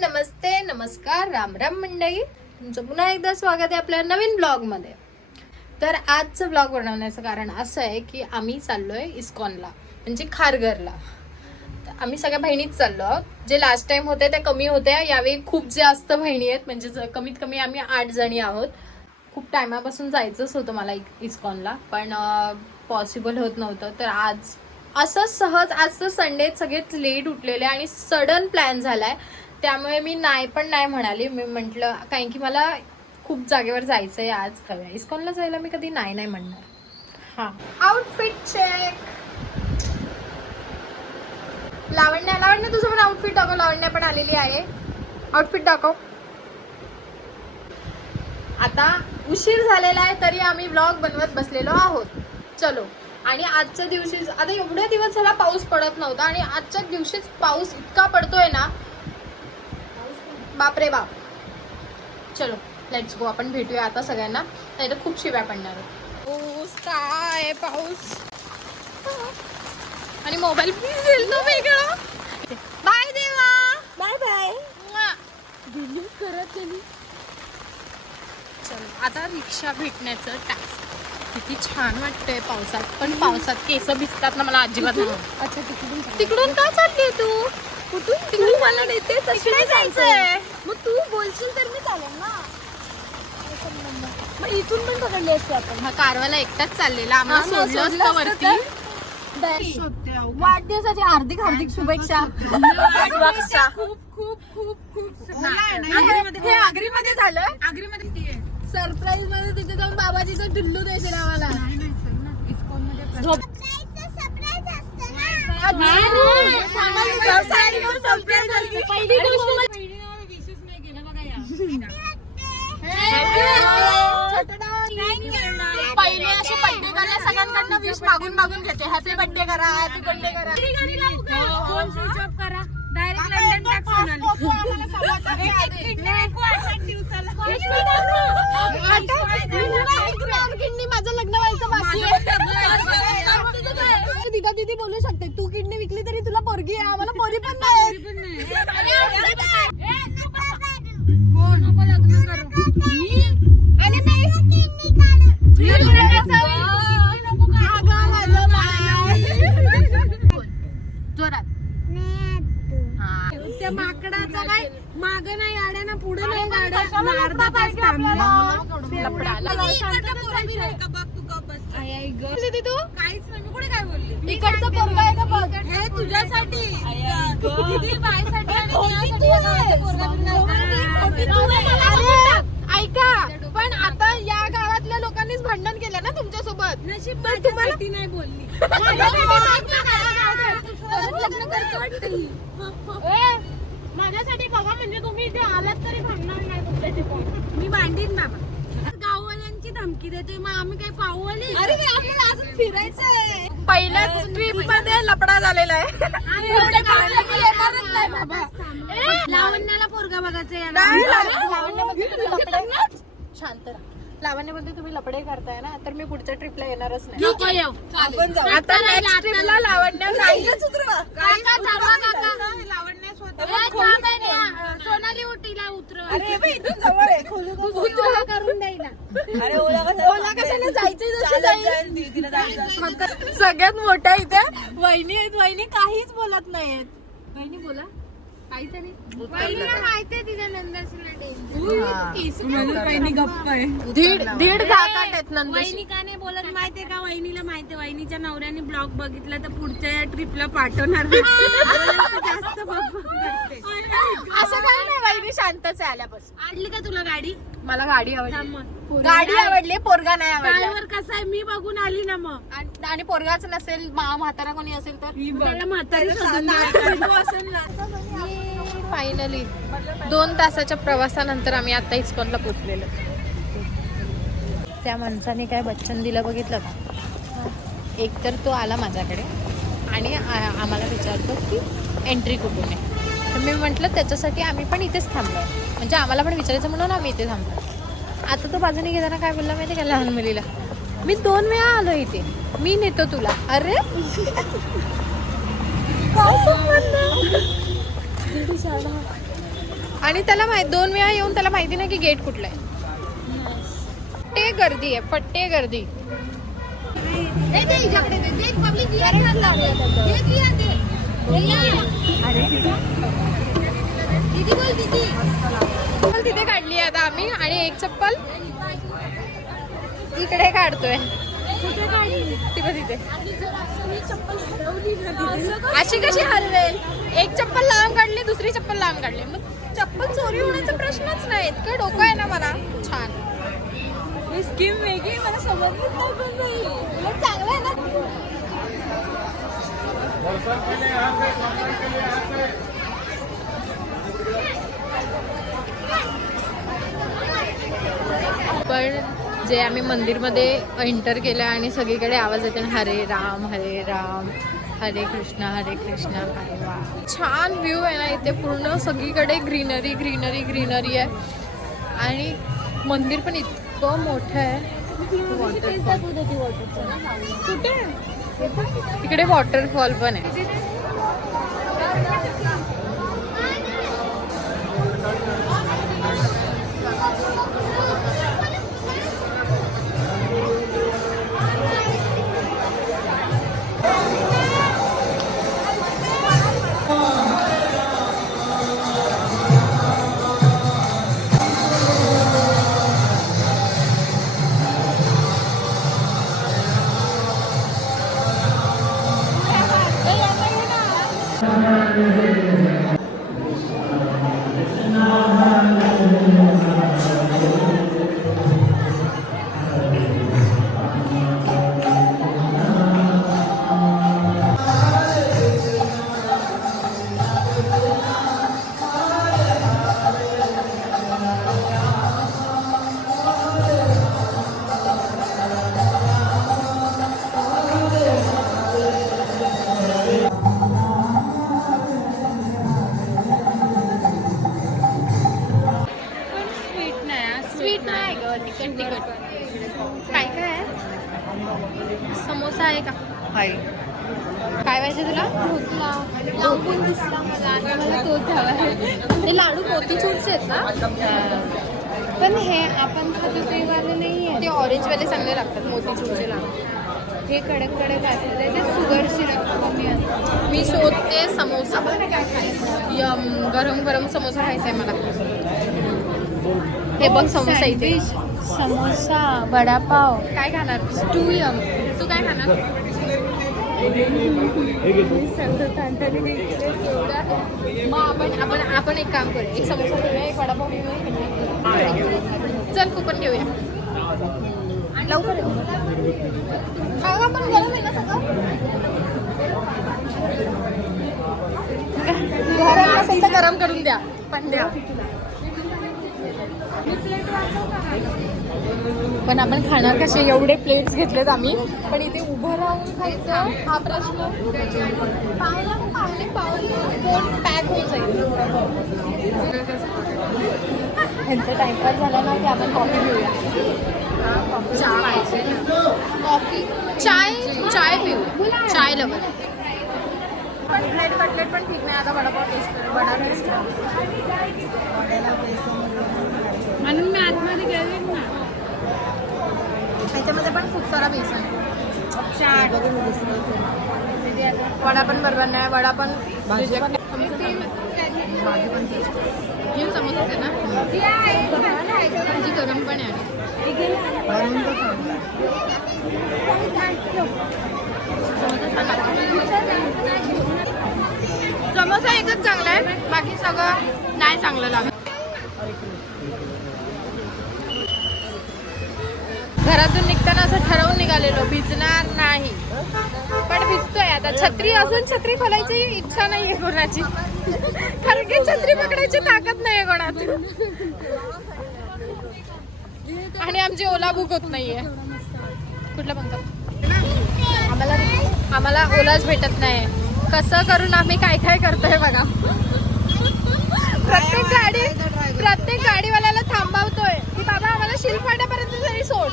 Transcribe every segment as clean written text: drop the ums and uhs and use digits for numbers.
नमस्ते नमस्कार राम राम मंडळी, तुमचं पुन्हा एकदा स्वागत आहे आपल्या नवीन ब्लॉग मध्ये. तर आजचं ब्लॉग बनवण्याचं कारण असं आहे की आम्ही चाललोय इस्कॉनला, म्हणजे खारघरला. आम्ही सगळ्या बहिणीच चाललो आहोत. जे लास्ट टाइम होते त्या कमी होत्या, यावेळी खूप जास्त बहिणी आहेत, म्हणजे कमीत कमी आम्ही 8 जणी आहोत. खूप टायमापासून जायचंच होतं मला इस्कॉनला, पण पॉसिबल होत नव्हतं. तर आज असं सहज, आजचं संडे, सगळेच लेट उठलेले आणि सडन प्लॅन झालाय, त्यामुळे मी नाही म्हणाली. मी म्हटलं कारण की मला खूप जागेवर जायचंय आज. करूया इस्कॉनला जायला, मी कधी नाही म्हणणार. हा, आउटफिट चेक. लावण्य तुझं पण आउटफिट दाखव. लावण्य पण आलेली आहे, आउटफिट दाखव. आता उशीर झालेला आहे तरी आम्ही व्लॉग बनवत बसलेलो आहोत. चलो. आणि आजच्या दिवशी, आता एवढे दिवस झाला पाऊस पडत नव्हता आणि आजच्या दिवशीच पाऊस इतका पडतोय ना, बापरे बाप. चलो लेट्स गो. आपण भेटूया आता सगळ्यांना, नाही तर खूप शिव्या पडणार. पाऊस काय पाऊस, आणि मोबाईल भिजेल तो वेगळा. बाय देवा, बाय बाय. करत गेली. चलो आता रिक्षा भेटण्याचं टास्क. किती छान वाटतंय पावसात, पण पावसात केस भिजतात ना, मला अजिबात नाही. अच्छा, तिकडून का चालली तू? कुठून? तिकडून मला नेते, तिकडे जायचंय. मग तू बोलशील तर मी चालेल ना. मग इथून पण पकडली असते आपण. हा कारवाला एकटाच चाललेला, आम्हाला सोडलं असतं वरती. वाढदिवसाची हार्दिक हार्दिक शुभेच्छा. खूप खूप खूप खूप. हे आगरीमध्ये झालं. आगरीमध्ये सरप्राईज मध्ये तिथे जाऊन बाबाजीचं टुल्लू द्यायचे आम्हाला. पहिले असे बर्थडे करायला सगळ्यांकडनं विश मागून घेते. हॅपी बर्थडे करा, हॅपी बर्थडे करा. फोन स्विच ऑफ करा, डायरेक्ट लंडन टॅक्स माझं लग्न व्हायचं बाकी आहे. दिदा दीदी बोलू शकते, तू किडनी विकली तरी तुला पोरगी आहे, आम्हाला पोरी पण नाही. त्या माकडाचा काय माग नाही गाड्या ना, पुढे नाही गाड्या. अर्धा तास काहीच नाही. मी कुठे काय बोलली? इकडचं पोरगा आहे का बघ, हे तुझ्यासाठी, ऐका. पण आता या गावातल्या लोकांनीच भांडण केलं ना तुमच्यासोबत. नशीब माझ्यासाठी नाही बोलली. माझ्यासाठी बघा, म्हणजे तुम्ही इथे आलात तरी भांडणार नाही तुमच्याशी कोण. मी भांडीन बाबा. गाववाल्यांची धमकी देते, मग आम्ही काही पावली. अरे आपल्याला अजून फिरायचंय. पहिल्याच ट्रिप मध्ये लपडा झालेला आहे. लावण्याला पोरगा बघायचं. शांत राहा. लावण्य बोलते तुम्ही लपडे करताय ना, तर मी पुढच्या ट्रिपला येणारच नाही. आपण जाऊ आता नेक्स्ट ट्रिपला. लावण्य सोनाली उटीला उतर. करून द्याय ना. ओला कशाला जायचं. सगळ्यात मोठ्या इथे वहिनी आहेत. वहिनी काहीच बोलत नाहीत. वहिनी बोला काहीतरी. माहितीये तिच्या नंदासला गप्प आहे. दीड घाकाट आहेत नंदा. वहिनी का नाही बोलत माहितीये का? वहिनीला माहितीये, वहिनीच्या नवऱ्याने ब्लॉग बघितला तर पुढच्या या ट्रिपला पाठवणार. जास्त असं काही नाही. वहिनी शांतच आहे आल्यापासून. आणली का तुला गाडी? मला गाडी आवडली. गाडी आवडली, पोरगा नाही आवडला. ड्रायव्हर कसा आहे मी बघून आली ना. मग आणि पोरगाच नसेल, म्हातारा कोणी असेल तर म्हातारी असेल ना. फायनली 2 तासाच्या प्रवासानंतर आम्ही आता इस्कॉनला पोहोचलेलो. त्या माणसाने काय बच्चन दिलं बघितलं का? एक तर तो आला माझ्याकडे आणि आम्हाला विचारतो की एंट्री कुठून आहे. तर मी म्हटलं त्याच्यासाठी आम्ही पण इथेच थांबलो, म्हणजे आम्हाला पण विचारायचं म्हणून आम्ही इथे थांबलो. आता तो बाजूने घेताना काय बोलला माहिती का लहान मुलीला, मी 2 वेळा आलो इथे, मी नेतो तुला. अरे आणि त्याला 2 वेळा येऊन त्याला माहिती नाही की गेट कुठलं आहे. फट्टे गर्दी आहे, फट्टे गर्दी. चप्पल तिथे काढली आता आम्ही आणि एक चप्पल इकडे काढतोय. तिथे अशी कशी हरवेल? एक चप्पल लांब काढली, दुसरी चप्पल लांब काढली, मग चप्पल चोरी होण्याचा प्रश्नच नाही. इतकं डोकं आहे ना मला. छान स्कीम वेगळी, मला समजलं नाही. चांगलं आहे ना. पण जे आम्ही मंदिरमध्ये एंटर केलं आणि सगळीकडे आवाज येते ना, हरे राम हरे कृष्णा हरे वा. छान व्ह्यू आहे ना इथे. पूर्ण सगळीकडे ग्रीनरी ग्रीनरी ग्रीनरी आहे आणि मंदिर पण इतकं मोठं आहे. कुठे? तिकडे वॉटरफॉल पण आहे. काय काय आहे? समोसा आहे का? हाय. काय पाहिजे तुला? लांबून दिसला मला तोच हवा आहे. ते लाडू मोतीचूरचे आहेत ना? पण हे आपण खातो ते वाले नाही आहे. ते ऑरेंजवाले चांगले लागतात मोतीचूरचे लाडू. हे कडक कडक असतात. ते शुगर सिरप कमी असतं. मी शोधते समोसा. गरम गरम समोसा खायचा आहे मला. हे बघ समोसा इथे. समोसा, वडापाव. काय खाणार? स्टू यम. तू काय खाणार? मग आपण एक काम करूया. एक समोसा घेऊया, एक वडापाव घेऊया. चल कुपन घेऊया. लवकर खावा पण गरम आहे ना सगळं. गरम असेल तर गरम करून द्या. पण द्या. पण आपण खाणार कसे? एवढे प्लेट्स घेतलेत आम्ही, पण इथे उभं राहून खायचं हा प्रश्न. पोट पॅक होऊन जाईल. ह्यांचा टाइमपास झाला ना की आपण कॉफी घेऊया. कॉफी चाय पिऊ. चाय लवर. पण ब्रेड कटलेट पण ठीक नाही. आता वडापाव टेस्ट म्हणून मी आतमध्ये गेले ना. ह्याच्यामध्ये पण खूप सारा बेसन. वडा पण बरोबर नाही. वडा पण भाजी पण घेऊन समोसाच आहे ना. भाजी गरम पण आहे. समोसा एकच चांगला आहे, बाकी सगळं नाही चांगलं लागत. घरातून निघताना असं ठरवून निघालेलो भिजणार नाही, पण भिजतोय आता. छत्री असून छत्री खोलायची इच्छा नाहीये कोणाची, कारण की छत्री पकडायची ताकद नाहीये कोणात. आणि आमची ओला बुक होत नाहीये. कुठला पंखा? आम्हाला ओलाच भेटत नाही. कसं करून आम्ही काय काय करतोय बघा. प्रत्येक गाडीवाल्याला थांबवतोय की बाबा आम्हाला शिलफाट्यापर्यंत तरी सोड,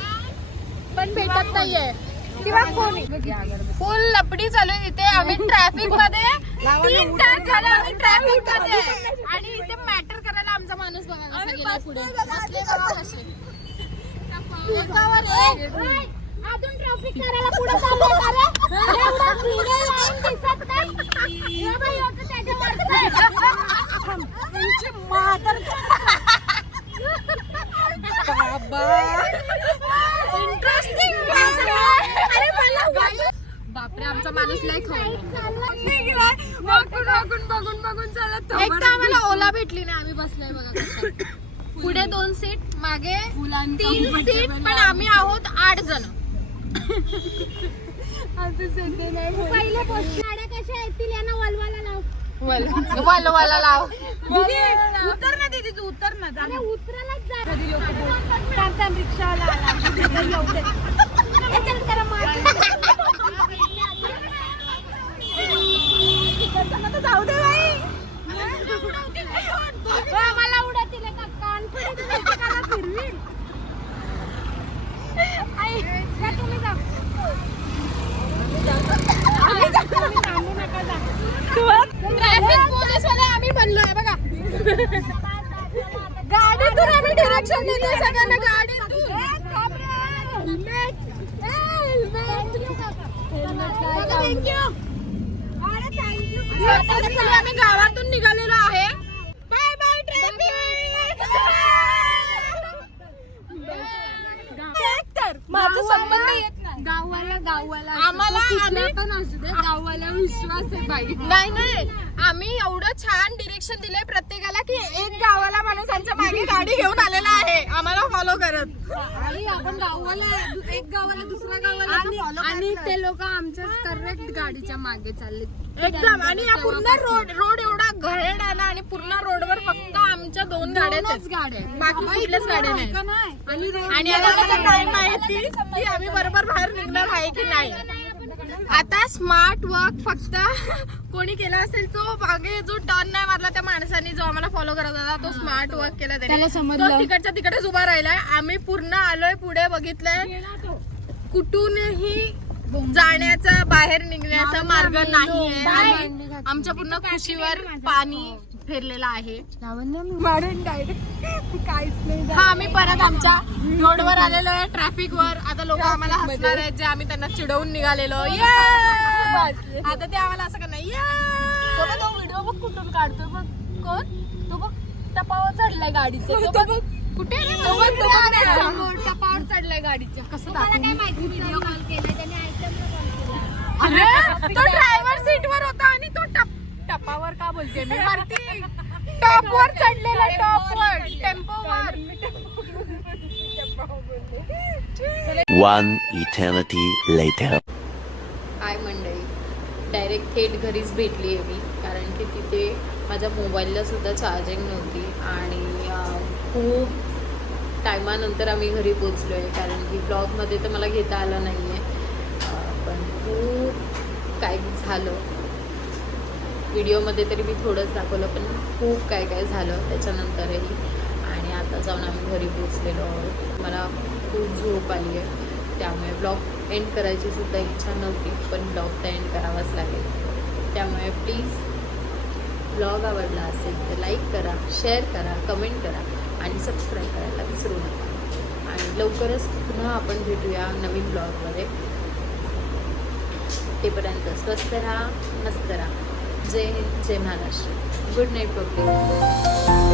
पण भेटत नाहीये. किंवा कोणी फुल लपडी चालू आहे तिथे. आम्ही ट्रॅफिक मध्ये 3 तास झाले. आम्ही ट्रॅफिक मध्ये आणि इथे मॅटर करायला माणूस बघा कसा गेला पुढे बसले बघा कसे एकावर एक अजून ट्रॅफिक करायला पुढे चाललंय का रे? एवढा clear line दिसत नाही. हे बाई होतं त्याच्यावरचं. त्यांची मातर. इंटरेस्टिंग अरे मला बापरे आमचा माणूस लय बघून चालत एक तर आम्हाला ओला भेटली नाही आम्ही बसलोय बघा कशात. पुढे 2 सीट मागे 3 सीट पण आम्ही आहोत 8 जण. पहिले पोस्ट गाड्या कशा येतील यांना वलवाला लाव. वलवाला लाव उतर ना दीदी तू उतर ना अरे उतरायलाच जा कधी लोक बोलतात रिक्षावाला आला एवढे चल करा मार जाऊ दे बाई मला उडतील का कॉन्फिडन्स त्याला फिरवील आई जा तुम्ही जा ट्रॅफिक पोलीस वाले आम्ही बनलोय बघा गाडीतून आम्ही डिरेक्शन देतोय सगळ्यांना गाडीतून आम्ही गावातून निघालेलो आहे बाय बाय ट्रॅफिक माझा संबंध येत नाही गावाला आम्हाला पण असू दे गावाला विश्वास आहे बाई नाही आम्ही एवढं छान डिरेक्शन दिलंय प्रत्येकाला की एक गावाला माणूस आमच्या मागे गाडी घेऊन आलेला आहे आम्हाला फॉलो करत आणि आपण गावाला एक गावाला दुसऱ्या गावाला आणि ते लोक आमच्या करेक्ट गाडीच्या मागे चालले एकदम आणि हा पूर्ण रोड एवढा घरेड आला आणि पूर्ण रोडवर फक्त आमच्या 2 गाड्याच गाड्या बाकी कुठल्याच गाड्या नाही आणि आता टाइम माहिती की आम्ही बरोबर बाहेर निघणार आहे की नाही आता स्मार्ट वर्क फक्त कोणी केला असेल तो मागे जो टर्न नाही मारला त्या माणसाने जो आम्हाला फॉलो करत होता तो स्मार्ट वर्क केला त्याने तो तिकडच्या तिकडेच उभा राहिलाय आम्ही पूर्ण आलोय पुढे बघितलंय कुठूनही जाण्याचा बाहेर निघण्याचा मार्ग नाहीये आमच्या पूर्ण खुशीवर पाणी फिरलेला आहे हा आम्ही परत आमच्या रोडवर आलेलो आहे ट्रॅफिक वर आता लोक आम्हाला हसणार आहेत जे आम्ही त्यांना चिडवून निघालेलो आता ते आम्हाला असं करणार तो व्हिडिओ बघ कुठून काढतोय बघ कोण तो बघ टपावर चढलाय गाडीचं कुठे टपावर चढलाय गाडीचं कसं काय माहिती व्हिडिओ कॉल केला त्याने अरे तो ड्रायव्हर सीट वर होता आणि तो टपावर का बोलते मी वरती टॉपवर चढलेला टॉपवर टेम्पोवर One eternity later. हाय मंडळी डायरेक्ट थेट घरीच भेटली आहे मी कारण की तिथे माझ्या मोबाईलला सुद्धा चार्जिंग नव्हती आणि खूप टायमानंतर आम्ही घरी पोचलो आहे कारण की ब्लॉगमध्ये तर मला घेता आलं नाही आहे पण खूप काय झालं व्हिडिओमध्ये तरी मी थोडंच दाखवलं पण खूप काय काय झालं त्याच्यानंतरही आणि आता जाऊन आम्ही घरी पोचलेलो आहोत मला खूप झोप आली आहे त्यामुळे ब्लॉग एंड करायची सुद्धा इच्छा नव्हती पण ब्लॉग तर एंड करावाच लागेल त्यामुळे प्लीज ब्लॉग आवडला असेल तर लाईक करा शेअर करा कमेंट करा आणि सबस्क्राईब करायला विसरू नका आणि लवकरच पुन्हा आपण भेटूया नवीन ब्लॉगमध्ये तेपर्यंत स्वस्त राहा मस्त राहा जय हिंद जय महाराष्ट्र गुड नाईट पब्लिक